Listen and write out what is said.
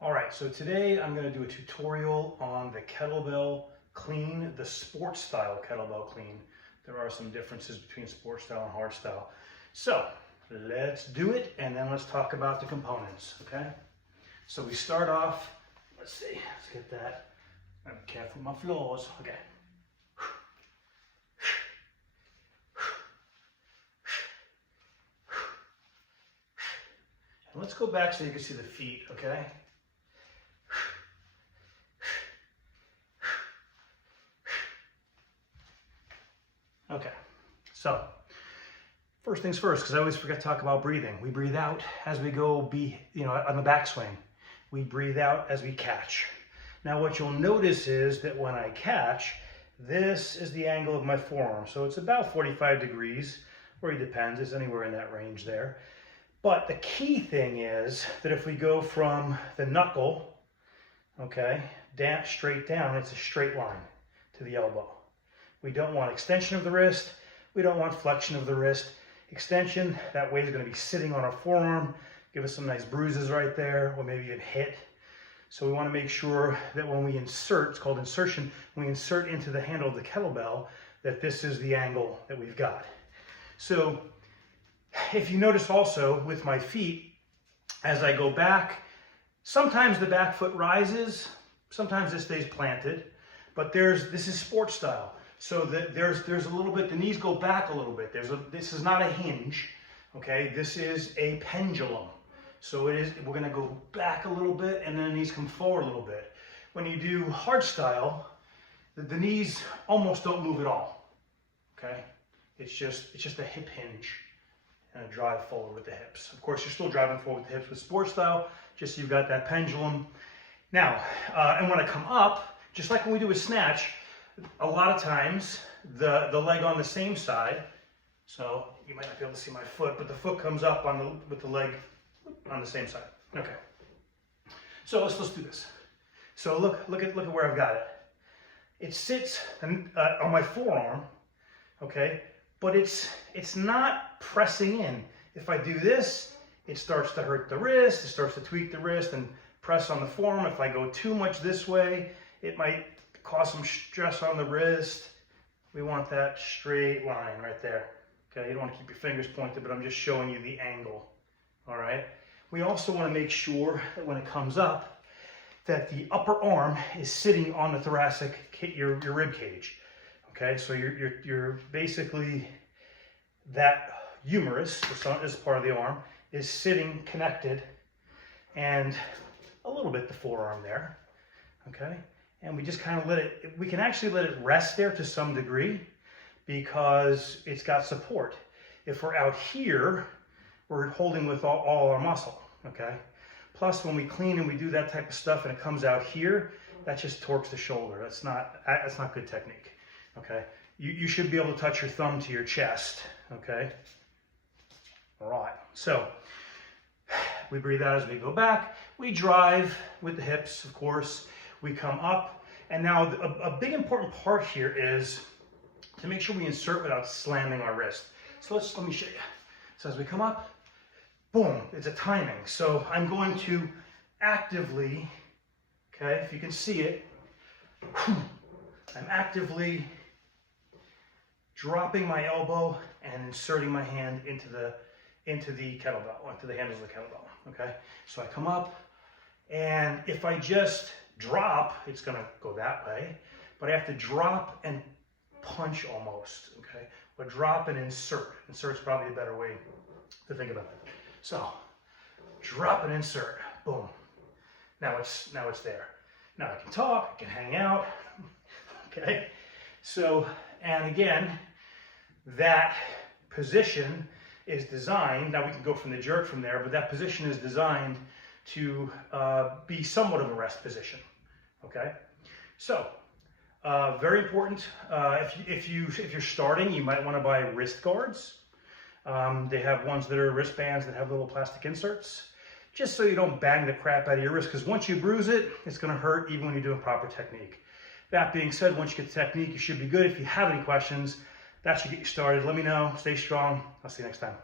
All right, so today I'm going to do a tutorial on the kettlebell clean, the sports style kettlebell clean. There are some differences between sports style and hard style. So let's do it, and then let's talk about the components, okay? So we start off, let's see, let's get that. I'm careful with my floors, okay. And let's go back so you can see the feet, okay? Okay, so first things first, because I always forget to talk about breathing. We breathe out as we go on the backswing. We breathe out as we catch. Now what you'll notice is that when I catch, this is the angle of my forearm. So it's about 45 degrees, or it depends, it's anywhere in that range there. But the key thing is that if we go from the knuckle, okay, down, straight down, it's a straight line to the elbow. We don't want extension of the wrist. We don't want flexion of the wrist. Extension, that weight is going to be sitting on our forearm, give us some nice bruises right there, or maybe even hit. So we want to make sure that when we insert, it's called insertion, when we insert into the handle of the kettlebell, that this is the angle that we've got. So if you notice also with my feet, as I go back, sometimes the back foot rises, sometimes it stays planted, but this is sports style. So that there's a little bit, the knees go back a little bit. This is not a hinge, okay? This is a pendulum. So we're gonna go back a little bit and then the knees come forward a little bit. When you do hard style, the knees almost don't move at all, okay? It's just a hip hinge and a drive forward with the hips. Of course, you're still driving forward with the hips with sports style, just so you've got that pendulum. Now, and when I come up, just like when we do a snatch, a lot of times the leg on the same side, so you might not be able to see my foot, but the foot comes up with the leg on the same side. Okay. So let's do this. So look at where I've got it. It sits on my forearm, okay, but it's not pressing in. If I do this, it starts to hurt the wrist, it starts to tweak the wrist and press on the forearm. If I go too much this way, it might cause some stress on the wrist. We want that straight line right there. Okay, you don't want to keep your fingers pointed, but I'm just showing you the angle. All right. We also want to make sure that when it comes up, that the upper arm is sitting on the thoracic, your rib cage. Okay, so you're basically that humerus, this part of the arm, is sitting connected, and a little bit the forearm there. Okay. And we just kind of we can actually let it rest there to some degree because it's got support. If we're out here, we're holding with all our muscle, okay? Plus, when we clean and we do that type of stuff and it comes out here, that just torques the shoulder. That's not good technique, okay? You should be able to touch your thumb to your chest, okay? All right, so we breathe out as we go back. We drive with the hips, of course. We come up, and now a big important part here is to make sure we insert without slamming our wrist. So let me show you. So as we come up, boom, it's a timing. So I'm going to actively, okay, if you can see it, I'm actively dropping my elbow and inserting my hand into the kettlebell, into the handles of the kettlebell, okay? So I come up, and if I just drop, it's gonna go that way, but I have to drop and punch almost, okay? Or drop and insert. Insert's probably a better way to think about it. So, drop and insert, boom. Now it's there. Now I can talk, I can hang out, okay? So, and again, that position is designed, now we can go from the jerk from there, but that position is designed to be somewhat of a rest position, okay? So, very important, if you're starting, you might want to buy wrist guards. They have ones that are wristbands that have little plastic inserts, just so you don't bang the crap out of your wrist, because once you bruise it, it's going to hurt even when you're doing proper technique. That being said, once you get the technique, you should be good. If you have any questions, that should get you started. Let me know. Stay strong. I'll see you next time.